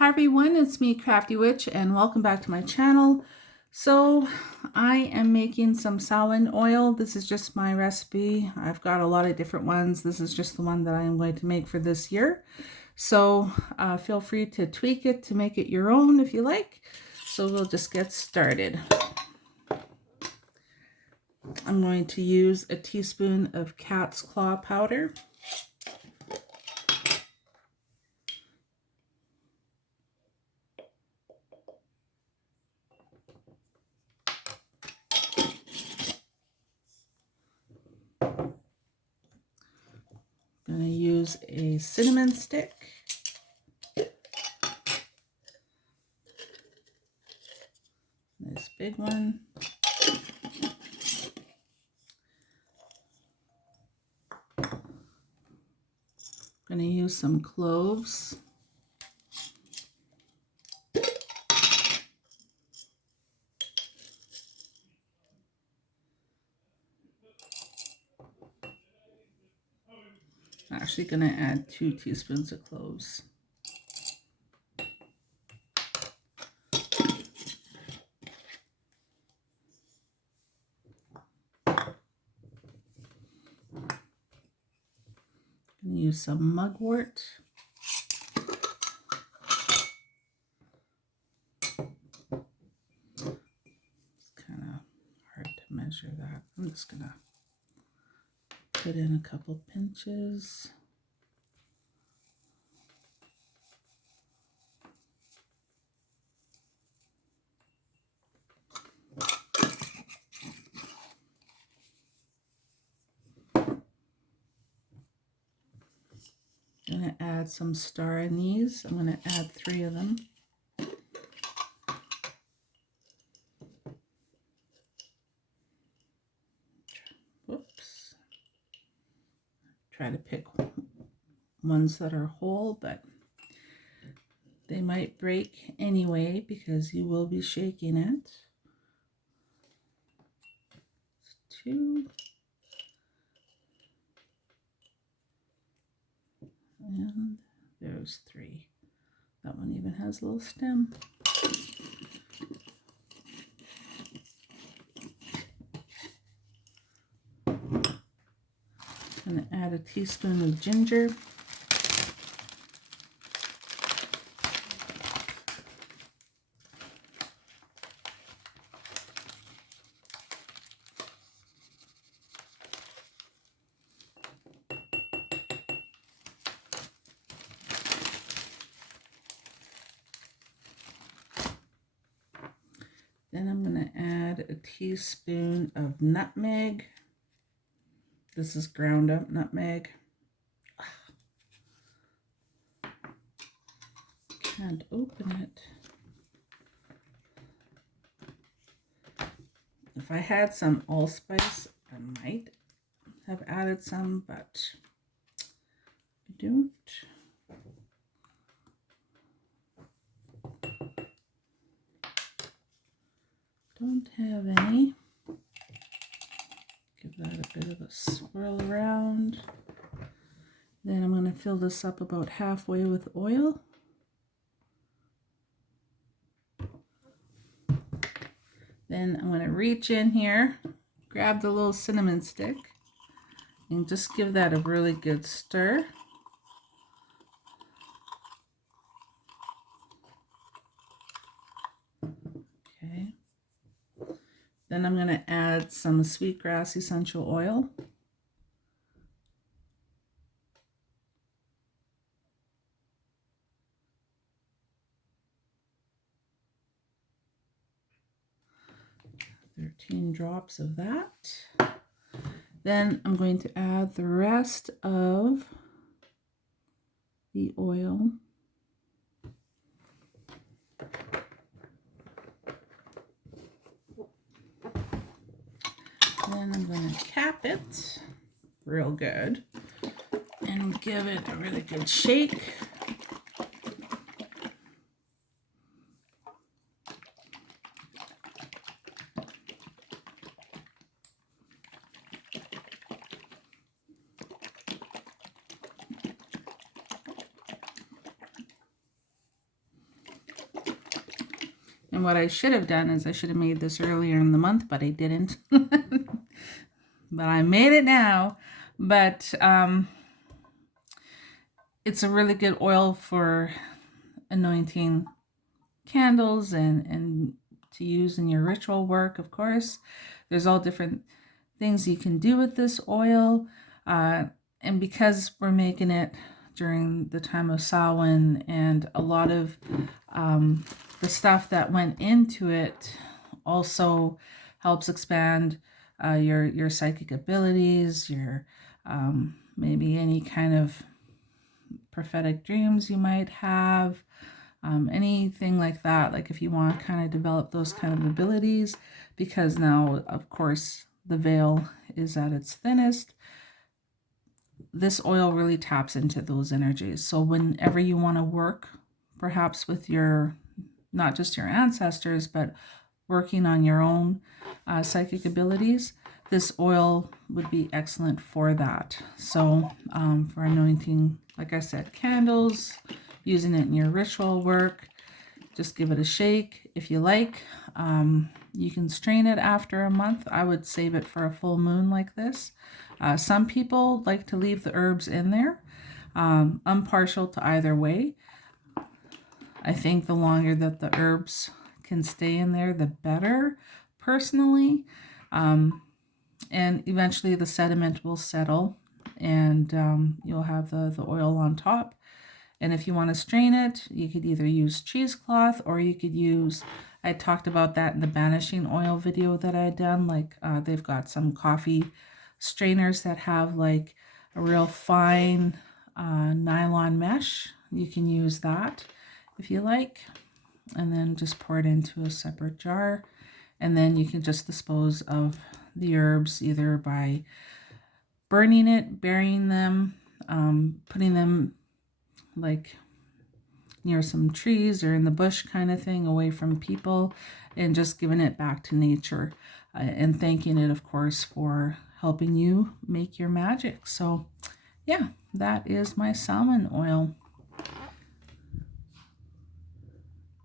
Hi everyone, it's me, Crafty Witch, and welcome back to my channel. So I am making some Samhain oil. This is just my recipe. I've got a lot of different ones. This is just the one that I am going to make for this year. So feel free to tweak it to make it your own if you like. So we'll just get started. I'm going to use a teaspoon of cat's claw powder. I'm going to use a cinnamon stick. This big one. I'm going to use some cloves. I'm actually going to add 2 teaspoons of cloves. I'm going to use some mugwort. It's kind of hard to measure that. I'm just going to put in a couple pinches. I'm going to add some star anise. I'm going to add 3 of them. Whoops. Try to pick ones that are whole, but they might break anyway because you will be shaking it. 2. And there's 3. That one even has a little stem. I'm going to add a teaspoon of ginger. Then I'm going to add a teaspoon of nutmeg. This is ground up nutmeg. Can't open it. If I had some allspice, I might have added some, but I don't. Don't have any. Give that a bit of a swirl around. Then I'm going to fill this up about halfway with oil. Then I'm going to reach in here, grab the little cinnamon stick, and just give that a really good stir. Okay. Then I'm going to add some sweetgrass essential oil. Drops of that. Then I'm going to add the rest of the oil. Then I'm going to cap it real good and give it a really good shake. And what I should have done is I should have made this earlier in the month, but I didn't. But I made it now. But it's a really good oil for anointing candles and to use in your ritual work, of course. There's all different things you can do with this oil. And because we're making it during the time of Samhain, and a lot of the stuff that went into it also helps expand your psychic abilities, your maybe any kind of prophetic dreams you might have, anything like that. Like if you want to kind of develop those kind of abilities, because now, of course, the veil is at its thinnest, this oil really taps into those energies. So whenever you want to work, perhaps with your, not just your ancestors, but working on your own psychic abilities, this oil would be excellent for that. So for anointing, like I said, candles, using it in your ritual work, just give it a shake if you like. You can strain it after a month. I would save it for a full moon like this. Some people like to leave the herbs in there. I'm partial to either way. I think the longer that the herbs can stay in there, the better, personally. And eventually the sediment will settle, and you'll have the oil on top. And if you want to strain it, you could either use cheesecloth, or you could use, I talked about that in the banishing oil video that I had done. Like they've got some coffee strainers that have like a real fine nylon mesh. You can use that if you like, and then just pour it into a separate jar. And then you can just dispose of the herbs either by burning it, burying them, putting them like near some trees or in the bush kind of thing, away from people, and just giving it back to nature, and thanking it, of course, for helping you make your magic. So yeah, that is my Samhain oil.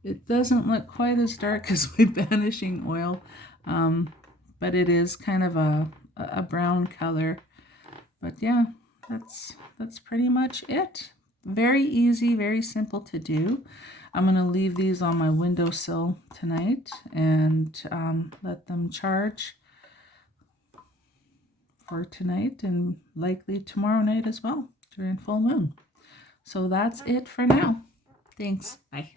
It doesn't look quite as dark as my banishing oil, but it is kind of a brown color. But yeah, that's pretty much it. Very easy, very simple to do. I'm going to leave these on my windowsill tonight and let them charge for tonight, and likely tomorrow night as well during full moon. So that's it for now. Thanks. Bye.